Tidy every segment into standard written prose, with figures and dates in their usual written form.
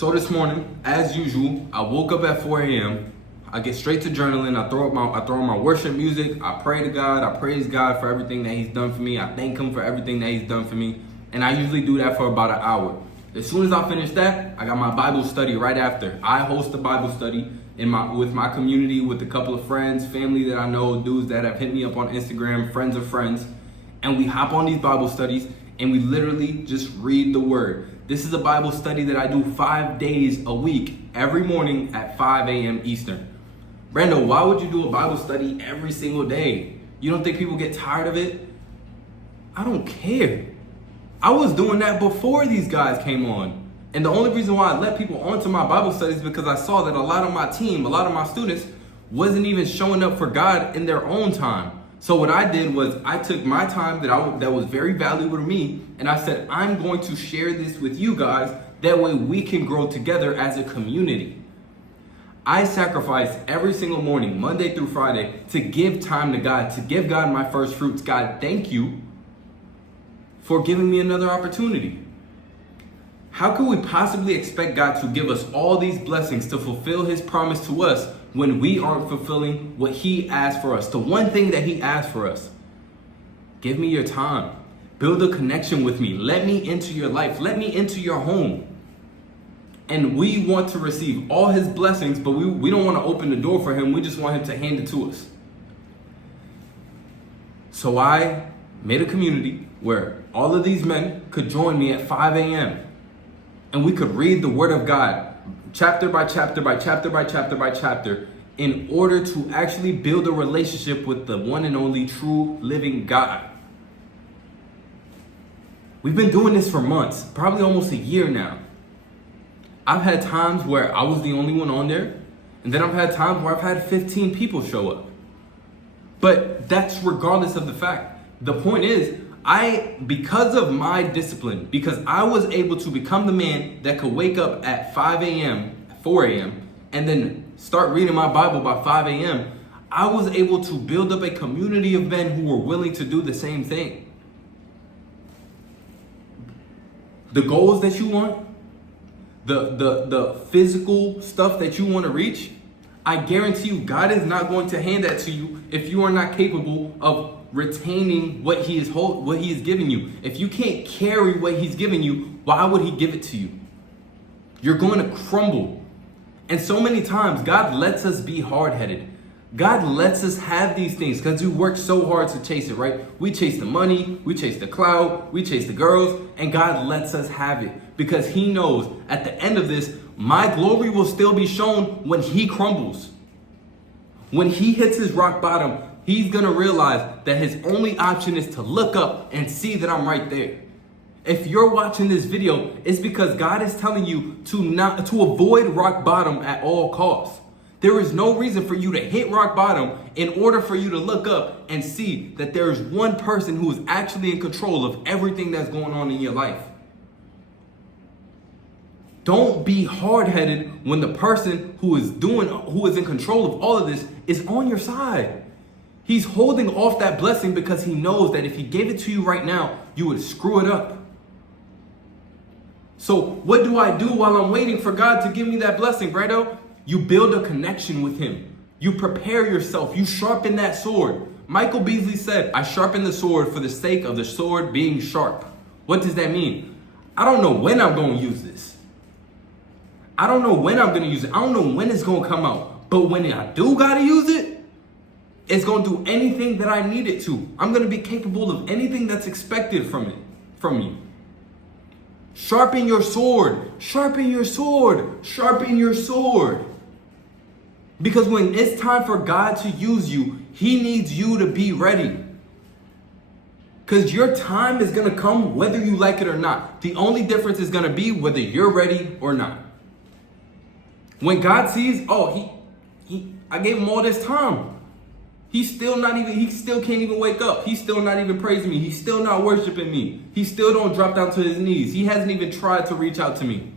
So this morning, as usual, I woke up at 4 a.m. I get straight to journaling. I throw on my worship music. I pray to God. I praise God for everything that He's done for me. I thank Him for everything that He's done for me. And I usually do that for about an hour. As soon as I finish that, I got my Bible study right after. I host a Bible study with my community, with a couple of friends, family that I know, dudes that have hit me up on Instagram, friends of friends. And we hop on these Bible studies and we literally just read the Word. This is a Bible study that I do 5 days a week, every morning at 5 a.m. Eastern. Brando, why would you do a Bible study every single day? You don't think people get tired of it? I don't care. I was doing that before these guys came on. And the only reason why I let people onto my Bible studies is because I saw that a lot of my team, a lot of my students wasn't even showing up for God in their own time. So what I did was I took my time that was very valuable to me, and I said, I'm going to share this with you guys. That way we can grow together as a community. I sacrifice every single morning, Monday through Friday, to give time to God, to give God my first fruits. God, thank you for giving me another opportunity. How could we possibly expect God to give us all these blessings to fulfill His promise to us when we aren't fulfilling what He asked for us? The one thing that He asked for us. Give me your time. Build a connection with me. Let me into your life. Let me into your home. And we want to receive all His blessings, but we don't want to open the door for Him. We just want Him to hand it to us. So I made a community where all of these men could join me at 5 a.m. and we could read the Word of God chapter by chapter by chapter by chapter by chapter in order to actually build a relationship with the one and only true living God. We've been doing this for months, probably almost a year now. I've had times where I was the only one on there, and then I've had times where I've had 15 people show up. But that's regardless of the fact. The point is, because of my discipline, because I was able to become the man that could wake up at 5 a.m., 4 a.m., and then start reading my Bible by 5 a.m., I was able to build up a community of men who were willing to do the same thing. The goals that you want, the physical stuff that you want to reach, I guarantee you God is not going to hand that to you if you are not capable of retaining what He is giving you. If you can't carry what He's giving you, why would He give it to you? You're going to crumble. And so many times God lets us be hard-headed. God lets us have these things because we work so hard to chase it, right? We chase the money, we chase the clout, we chase the girls, and God lets us have it because He knows at the end of this, my glory will still be shown when He crumbles. When He hits His rock bottom, He's going to realize that His only option is to look up and see that I'm right there. If you're watching this video, it's because God is telling you to avoid rock bottom at all costs. There is no reason for you to hit rock bottom in order for you to look up and see that there is one person who is actually in control of everything that's going on in your life. Don't be hard-headed when the person who is in control of all of this is on your side. He's holding off that blessing because He knows that if He gave it to you right now, you would screw it up. So what do I do while I'm waiting for God to give me that blessing, Brando? You build a connection with Him. You prepare yourself. You sharpen that sword. Michael Beasley said, I sharpen the sword for the sake of the sword being sharp. What does that mean? I don't know when I'm going to use this. I don't know when I'm going to use it. I don't know when it's going to come out. But when I do got to use it, it's going to do anything that I need it to. I'm going to be capable of anything that's expected from me. Sharpen your sword. Sharpen your sword. Sharpen your sword. Because when it's time for God to use you, He needs you to be ready. Because your time is going to come whether you like it or not. The only difference is going to be whether you're ready or not. When God sees, I gave him all this time. He still can't even wake up. He's still not even praising me. He's still not worshiping me. He still don't drop down to his knees. He hasn't even tried to reach out to me.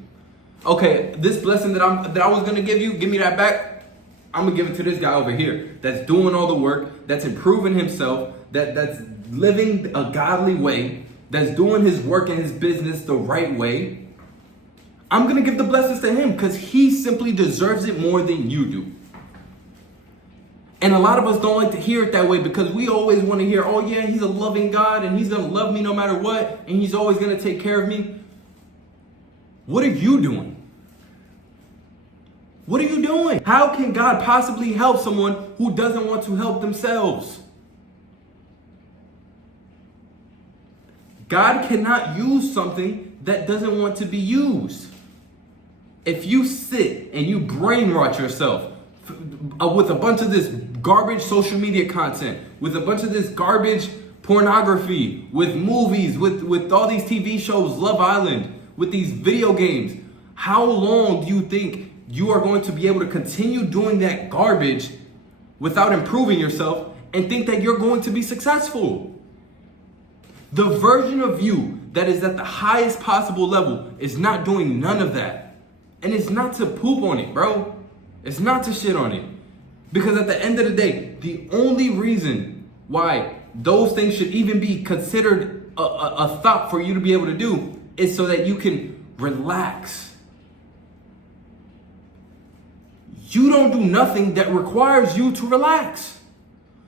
Okay, this blessing that I was going to give you, give me that back. I'm going to give it to this guy over here that's doing all the work, that's improving himself, that's living a godly way, that's doing his work and his business the right way. I'm going to give the blessings to him because he simply deserves it more than you do. And a lot of us don't like to hear it that way because we always want to hear, oh yeah, he's a loving God and he's going to love me no matter what. And he's always going to take care of me. What are you doing? What are you doing? How can God possibly help someone who doesn't want to help themselves? God cannot use something that doesn't want to be used. If you sit and you brainwash yourself with a bunch of this garbage social media content, with a bunch of this garbage pornography, with movies, with all these TV shows, Love Island, with these video games, how long do you think you are going to be able to continue doing that garbage without improving yourself and think that you're going to be successful? The version of you that is at the highest possible level is not doing none of that. And it's not to poop on it, bro. It's not to shit on it. Because at the end of the day, the only reason why those things should even be considered a thought for you to be able to do is so that you can relax. You don't do nothing that requires you to relax.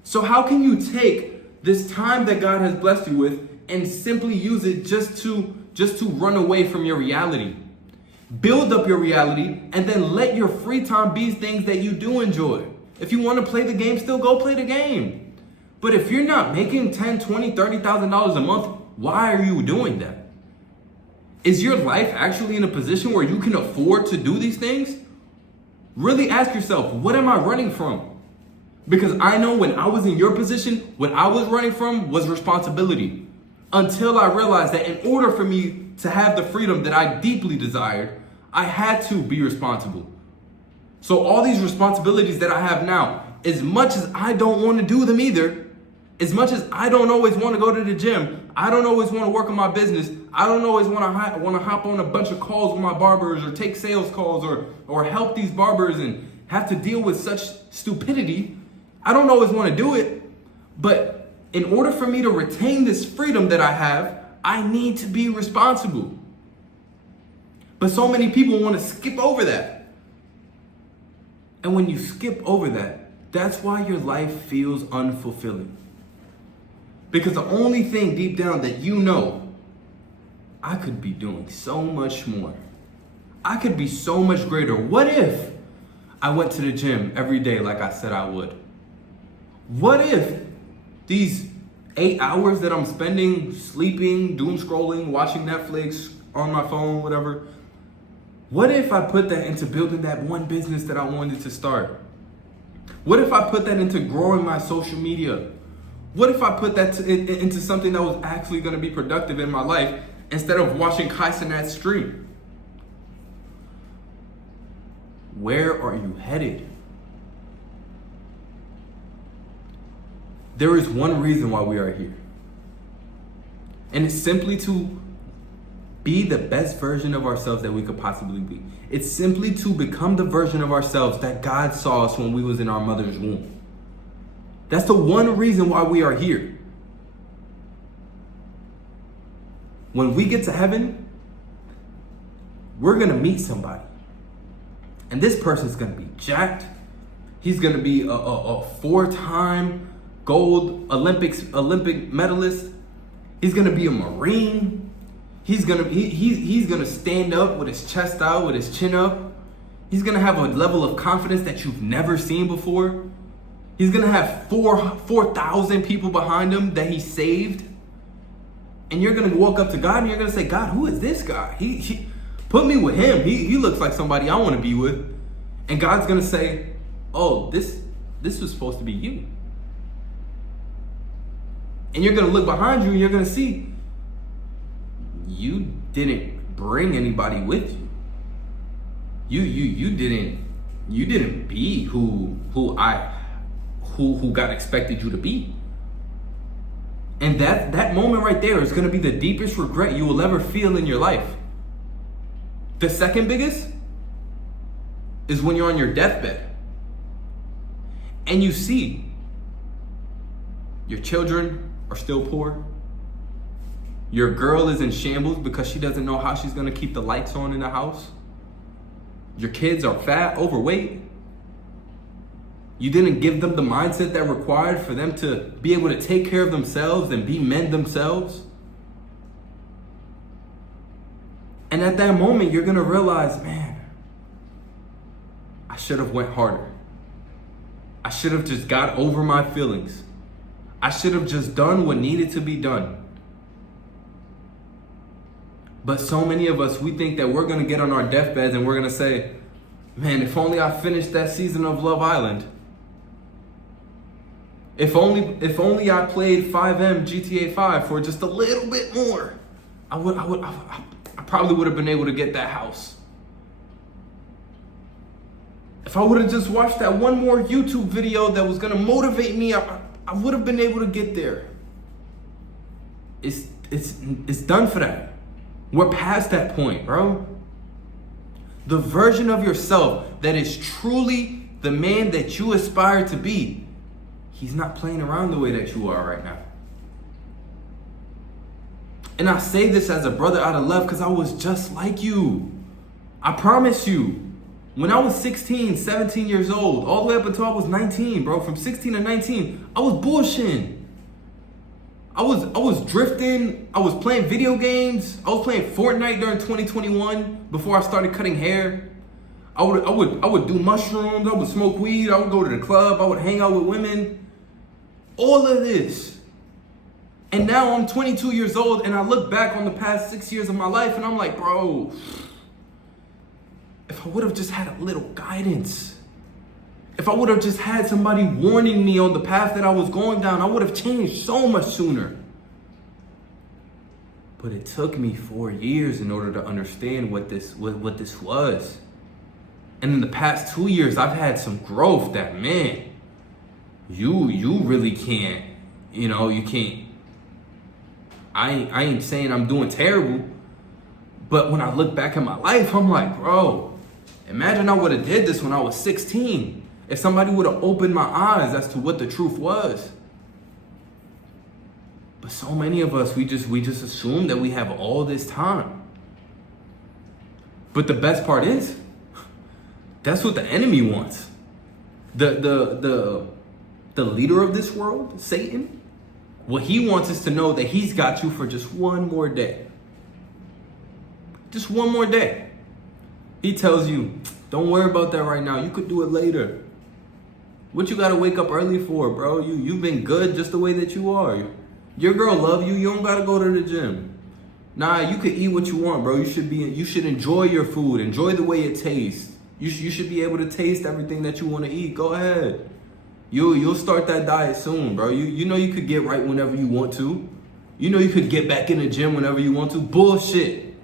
So how can you take this time that God has blessed you with and simply use it just to run away from your reality? Build up your reality and then let your free time be things that you do enjoy. If you want to play the game, still go play the game. But if you're not making $10,000, $20,000, $30,000 a month, why are you doing that? Is your life actually in a position where you can afford to do these things? Really ask yourself, what am I running from? Because I know when I was in your position, what I was running from was responsibility. Until I realized that in order for me to have the freedom that I deeply desired, I had to be responsible. So all these responsibilities that I have now, as much as I don't want to do them either, as much as I don't always want to go to the gym, I don't always want to work on my business, I don't always want to hop on a bunch of calls with my barbers or take sales calls or help these barbers and have to deal with such stupidity. I don't always want to do it, but in order for me to retain this freedom that I have, I need to be responsible. But so many people want to skip over that. And when you skip over that, that's why your life feels unfulfilling. Because the only thing deep down that you know, I could be doing so much more. I could be so much greater. What if I went to the gym every day like I said I would? What if these 8 hours that I'm spending sleeping, doom scrolling, watching Netflix on my phone, whatever, what if I put that into building that one business that I wanted to start? What if I put that into growing my social media? What if I put that into something that was actually going to be productive in my life instead of watching Kai Cenat stream? Where are you headed? There is one reason why we are here. And it's simply to be the best version of ourselves that we could possibly be. It's simply to become the version of ourselves that God saw us when we was in our mother's womb. That's the one reason why we are here. When we get to heaven, we're going to meet somebody. And this person's going to be jacked. He's going to be a 4-time gold Olympic medalist. He's going to be a Marine. He's going to stand up with his chest out, with his chin up. He's going to have a level of confidence that you've never seen before. He's going to have 4,000 people behind him that he saved. And you're going to walk up to God and you're going to say, God, who is this guy? He put me with him. He looks like somebody I want to be with. And God's going to say, oh, this was supposed to be you. And you're going to look behind you and you're going to see you didn't bring anybody with you. You didn't be who God expected you to be. And that moment right there is going to be the deepest regret you will ever feel in your life. The second biggest is when you're on your deathbed and you see your children are still poor. Your girl is in shambles because she doesn't know how she's going to keep the lights on in the house. Your kids are fat, overweight. You didn't give them the mindset that required for them to be able to take care of themselves and be men themselves. And at that moment, you're gonna realize, man, I should have went harder. I should have just got over my feelings. I should have just done what needed to be done. But so many of us, we think that we're gonna get on our deathbeds and we're gonna say, man, if only I finished that season of Love Island. If only I played 5M GTA 5 for just a little bit more, I probably would have been able to get that house. If I would have just watched that one more YouTube video that was gonna motivate me, I would have been able to get there. It's done for that. We're past that point, bro. The version of yourself that is truly the man that you aspire to be, he's not playing around the way that you are right now. And I say this as a brother out of love because I was just like you. I promise you. When I was 16, 17 years old, all the way up until I was 19, bro, from 16 to 19, I was bullshitting. I was drifting. I was playing video games. I was playing Fortnite during 2021 before I started cutting hair. I would do mushrooms. I would smoke weed. I would go to the club. I would hang out with women. All of this. And now I'm 22 years old and I look back on the past 6 years of my life and I'm like, bro, if I would have just had a little guidance, if I would have just had somebody warning me on the path that I was going down, I would have changed so much sooner. But it took me 4 years in order to understand what this was. And in the past 2 years, I've had some growth that, man, you really can't, you can't. I ain't saying I'm doing terrible, but when I look back at my life, I'm like, bro, imagine I would have did this when I was 16. If somebody would have opened my eyes as to what the truth was. But so many of us, we just assume that we have all this time. But the best part is, that's what the enemy wants. The leader of this world, Satan, what he wants is to know that he's got you for just one more day. Just one more day. He tells you, don't worry about that right now. You could do it later. What you gotta wake up early for, bro? You've been good just the way that you are. Your girl love you. You don't gotta go to the gym. Nah, you could eat what you want, bro. You should enjoy your food. Enjoy the way it tastes. You should be able to taste everything that you want to eat. Go ahead. You'll start that diet soon, bro. You know you could get right whenever you want to. You know you could get back in the gym whenever you want to. Bullshit.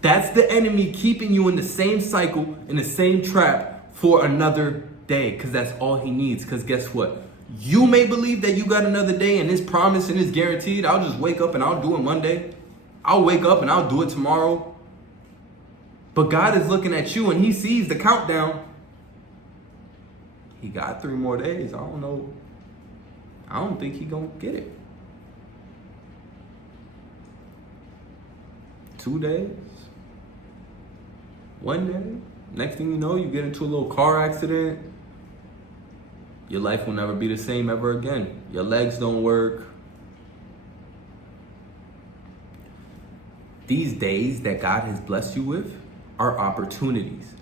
That's the enemy keeping you in the same cycle, in the same trap for another day. Because that's all he needs. Because guess what? You may believe that you got another day and it's promised and it's guaranteed. I'll just wake up and I'll do it Monday. I'll wake up and I'll do it tomorrow. But God is looking at you and he sees the countdown. He got 3 more days. I don't know. I don't think he gonna get it. 2 days. 1 day. Next thing you know, you get into a little car accident. Your life will never be the same ever again. Your legs don't work. These days that God has blessed you with are opportunities.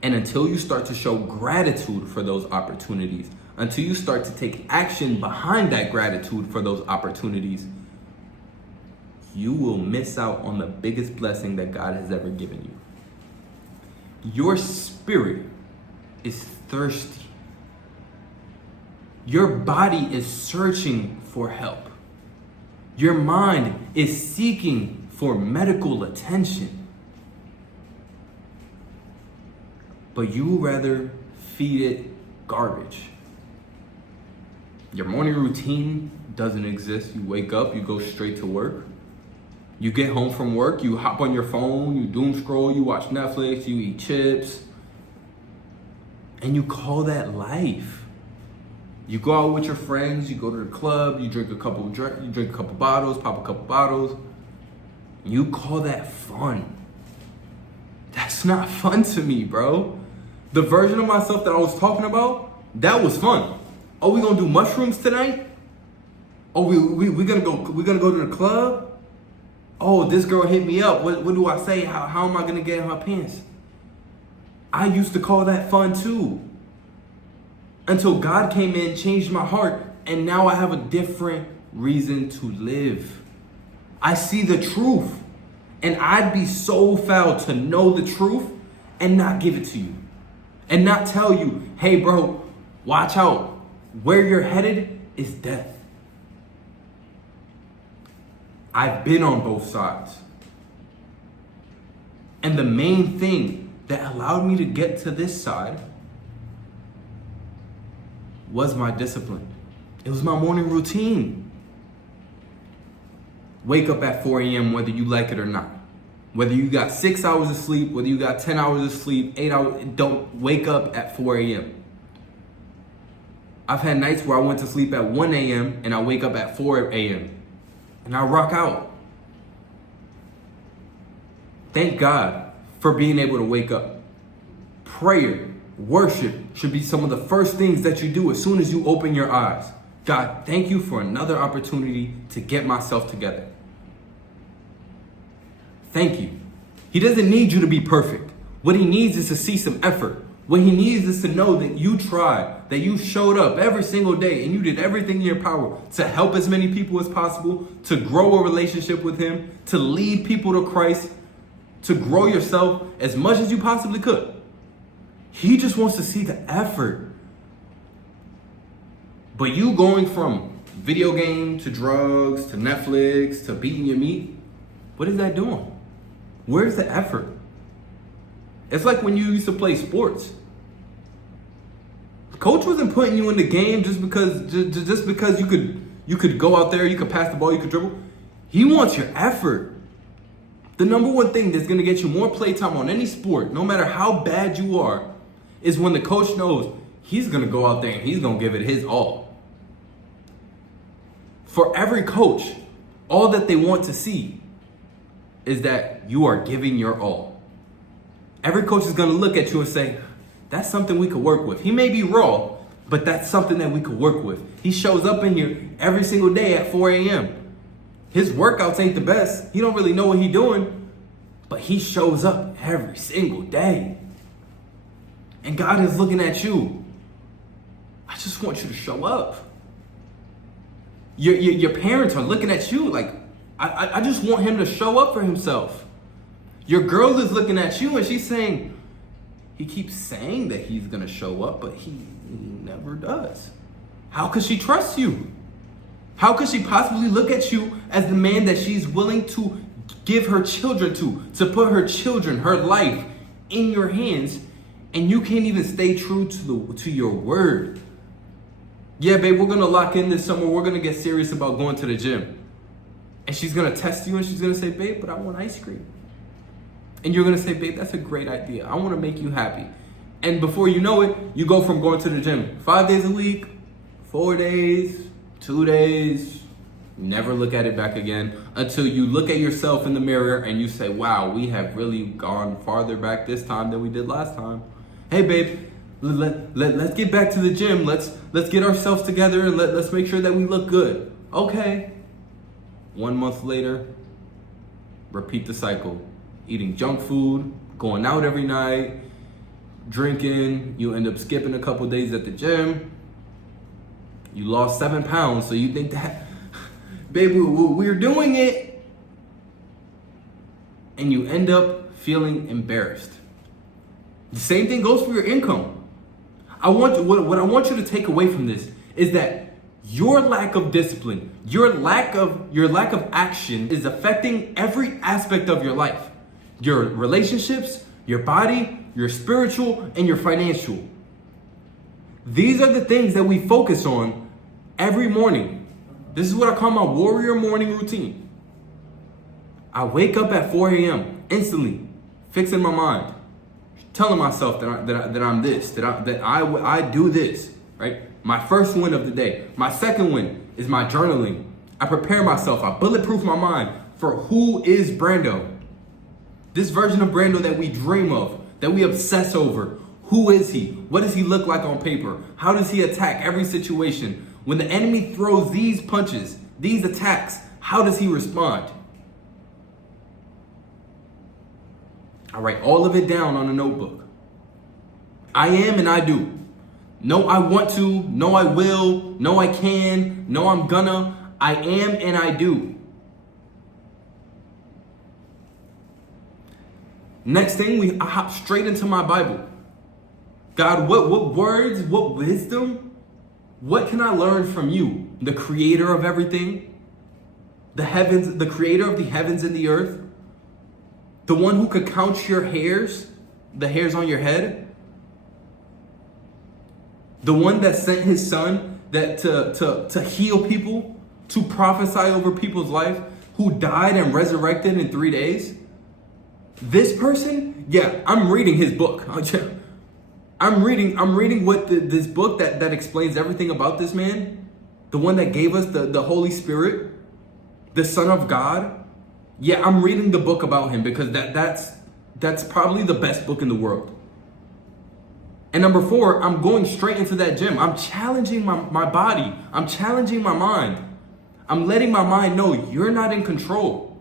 And until you start to show gratitude for those opportunities, until you start to take action behind that gratitude for those opportunities, you will miss out on the biggest blessing that God has ever given you. Your spirit is thirsty. Your body is searching for help. Your mind is seeking for medical attention. But you rather feed it garbage. Your morning routine doesn't exist. You wake up, you go straight to work. You get home from work, you hop on your phone, you doom scroll, you watch Netflix, you eat chips. And you call that life. You go out with your friends, you go to the club, you drink a couple bottles, pop a couple bottles. You call that fun. That's not fun to me, bro. The version of myself that I was talking about, that was fun. Oh, we gonna do mushrooms tonight? Oh, we gonna go to the club? Oh, this girl hit me up. What do I say? How am I gonna get in her pants? I used to call that fun too. Until God came in, changed my heart, and now I have a different reason to live. I see the truth. And I'd be so foul to know the truth and not give it to you. And not tell you, hey bro, watch out. Where you're headed is death. I've been on both sides. And the main thing that allowed me to get to this side was my discipline. It was my morning routine. Wake up at 4 a.m. whether you like it or not. Whether you got 6 hours of sleep, whether you got 10 hours of sleep, 8 hours, don't wake up at 4 a.m. I've had nights where I went to sleep at 1 a.m. and I wake up at 4 a.m. and I rock out. Thank God for being able to wake up. Prayer, worship should be some of the first things that you do as soon as you open your eyes. God, thank you for another opportunity to get myself together. Thank you. He doesn't need you to be perfect. What he needs is to see some effort. What he needs is to know that you tried, that you showed up every single day and you did everything in your power to help as many people as possible, to grow a relationship with him, to lead people to Christ, to grow yourself as much as you possibly could. He just wants to see the effort. But you going from video game to drugs to Netflix to beating your meat, what is that doing? Where's the effort? It's like when you used to play sports. Coach wasn't putting you in the game just because you could go out there, you could pass the ball, you could dribble. He wants your effort. The number one thing that's gonna get you more playtime on any sport, no matter how bad you are, is when the coach knows he's gonna go out there and he's gonna give it his all. For every coach, all that they want to see is that you are giving your all. Every coach is gonna look at you and say, that's something we could work with. He may be raw, but that's something that we could work with. He shows up in here every single day at 4 a.m. His workouts ain't the best. He don't really know what he's doing, but he shows up every single day. And God is looking at you. I just want you to show up. Your parents are looking at you like, I just want him to show up for himself. Your girl is looking at you and she's saying, he keeps saying that he's gonna show up, but he never does. How could she trust you? How could she possibly look at you as the man that she's willing to give her children to put her children, her life in your hands, and you can't even stay true to your word? Yeah, babe, we're gonna lock in this summer. We're gonna get serious about going to the gym. And she's gonna test you and she's gonna say, babe, but I want ice cream. And you're gonna say, babe, that's a great idea. I wanna make you happy. And before you know it, you go from going to the gym 5 days a week, 4 days, 2 days, never look at it back again until you look at yourself in the mirror and you say, wow, we have really gone farther back this time than we did last time. Hey, babe, let's get back to the gym. Let's get ourselves together and let's make sure that we look good. Okay. 1 month later, repeat the cycle. Eating junk food, going out every night, drinking. You end up skipping a couple days at the gym. You lost 7 pounds, so you think that, baby, we're doing it. And you end up feeling embarrassed. The same thing goes for your income. What I want you to take away from this is that your lack of discipline, your lack of action is affecting every aspect of your life. Your relationships, your body, your spiritual, and your financial. These are the things that we focus on every morning. This is what I call my warrior morning routine. I wake up at 4 a.m. instantly, fixing my mind, telling myself that I'm this, that I do this, right? My first win of the day. My second win is my journaling. I prepare myself. I bulletproof my mind for who is Brando. This version of Brando that we dream of, that we obsess over. Who is he? What does he look like on paper? How does he attack every situation? When the enemy throws these punches, these attacks, how does he respond? I write all of it down on a notebook. I am and I do. No, I want to. No, I will. No, I can. No, I'm gonna. I am and I do. Next thing, I hop straight into my Bible. God, what words, what wisdom, what can I learn from you, the creator of everything, the heavens, the creator of the heavens and the earth, the one who could count your hairs, the hairs on your head, the one that sent his son that to heal people, to prophesy over people's life, who died and resurrected in 3 days. This person, yeah, I'm reading his book. I'm reading what this book that explains everything about this man, the one that gave us the Holy Spirit, the Son of God. Yeah, I'm reading the book about him because that's probably the best book in the world. And number 4, I'm going straight into that gym. I'm challenging my body. I'm challenging my mind. I'm letting my mind know you're not in control.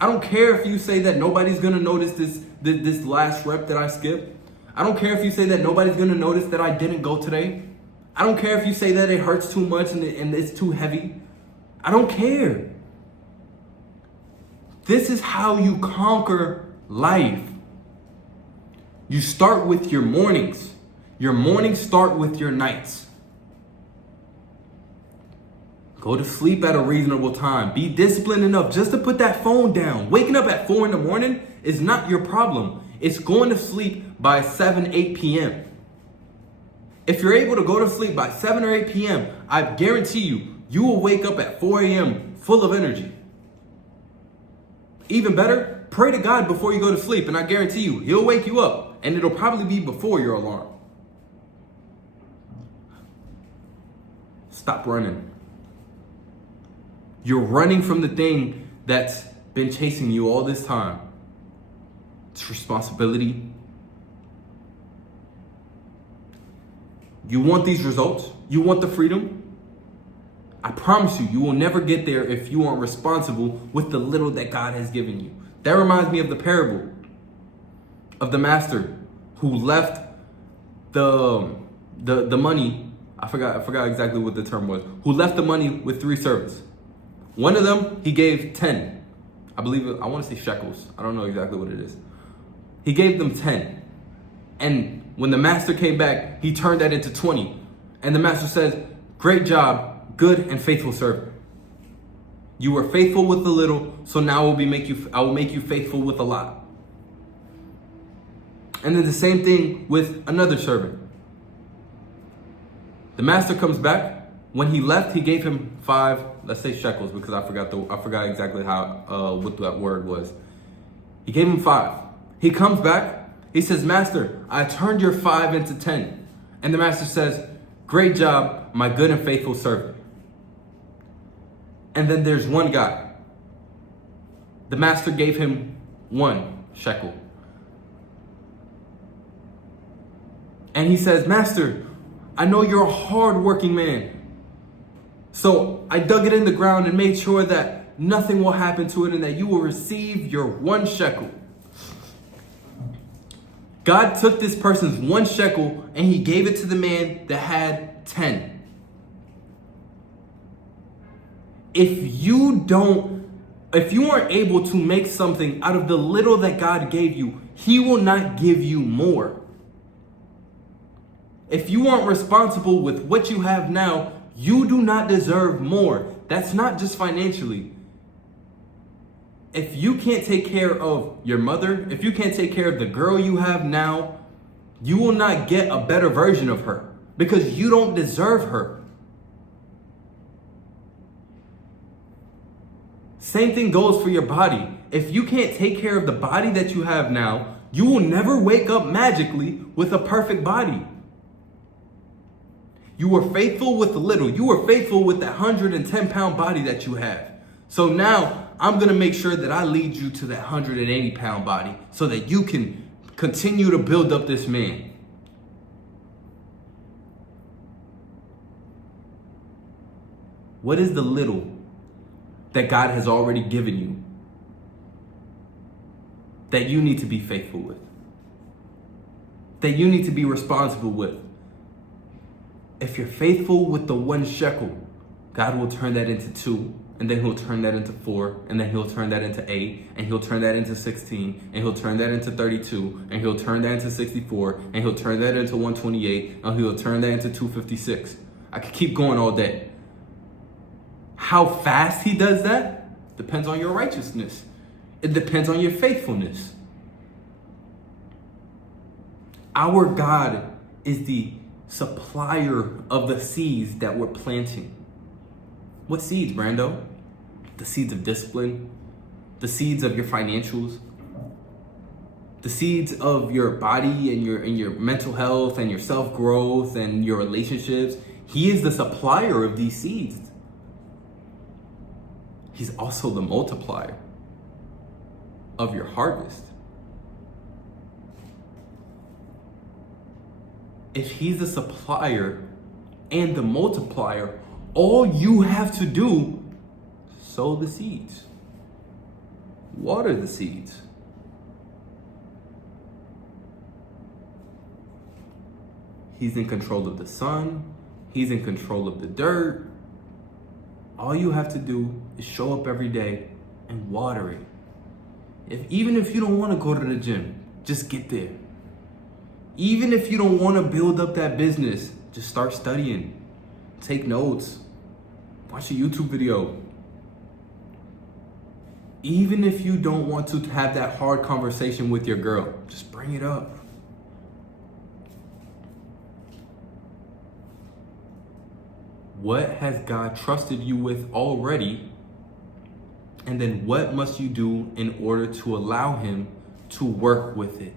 I don't care if you say that nobody's gonna notice this last rep that I skipped. I don't care if you say that nobody's gonna notice that I didn't go today. I don't care if you say that it hurts too much and it's too heavy. I don't care. This is how you conquer life. You start with your mornings. Your mornings start with your nights. Go to sleep at a reasonable time. Be disciplined enough just to put that phone down. Waking up at 4 in the morning is not your problem. It's going to sleep by 7, 8 p.m. If you're able to go to sleep by 7 or 8 p.m., I guarantee you will wake up at 4 a.m. full of energy. Even better, pray to God before you go to sleep, and I guarantee you, he'll wake you up, and it'll probably be before your alarm. Stop running. You're running from the thing that's been chasing you all this time. It's responsibility. You want these results? You want the freedom? I promise you, you will never get there if you aren't responsible with the little that God has given you. That reminds me of the parable of the master who left the money. I forgot exactly what the term was. Who left the money with 3 servants. One of them, he gave 10. I want to say shekels. I don't know exactly what it is. He gave them 10. And when the master came back, he turned that into 20. And the master says, "Great job, good and faithful servant. You were faithful with the little, so now I will make you faithful with a lot." And then the same thing with another servant. The master comes back. When he left, he gave him 5, let's say shekels, because I forgot exactly how what that word was. He gave him 5. He comes back. He says, "Master, I turned your 5 into 10." And the master says, "Great job, my good and faithful servant." And then there's one guy. The master gave him 1 shekel. And he says, "Master, I know you're a hard-working man. So I dug it in the ground and made sure that nothing will happen to it and that you will receive your 1 shekel." God took this person's 1 shekel and he gave it to the man that had 10. If you aren't able to make something out of the little that God gave you, he will not give you more. If you aren't responsible with what you have now, you do not deserve more. That's not just financially. If you can't take care of your mother, if you can't take care of the girl you have now, you will not get a better version of her because you don't deserve her. Same thing goes for your body. If you can't take care of the body that you have now, you will never wake up magically with a perfect body. You were faithful with the little. You were faithful with that 110-pound body that you have. So now I'm gonna make sure that I lead you to that 180-pound body so that you can continue to build up this man. What is the little that God has already given you that you need to be faithful with? That you need to be responsible with? If you're faithful with the 1 shekel, God will turn that into 2, and then he'll turn that into 4, and then he'll turn that into 8, and he'll turn that into 16, and he'll turn that into 32, and he'll turn that into 64, and he'll turn that into 128, and he'll turn that into 256. I could keep going all day. How fast he does that depends on your righteousness. It depends on your faithfulness. Our God is the supplier of the seeds that we're planting. What seeds, Brando? The seeds of discipline, the seeds of your financials, the seeds of your body and your mental health and your self-growth and your relationships. He is the supplier of these seeds. He's also the multiplier of your harvest. If he's the supplier and the multiplier, all you have to do is sow the seeds, water the seeds. He's in control of the sun. He's in control of the dirt. All you have to do is show up every day and water it. Even if you don't want to go to the gym, just get there. Even if you don't want to build up that business, just start studying. Take notes. Watch a YouTube video. Even if you don't want to have that hard conversation with your girl, just bring it up. What has God trusted you with already? And then what must you do in order to allow him to work with it?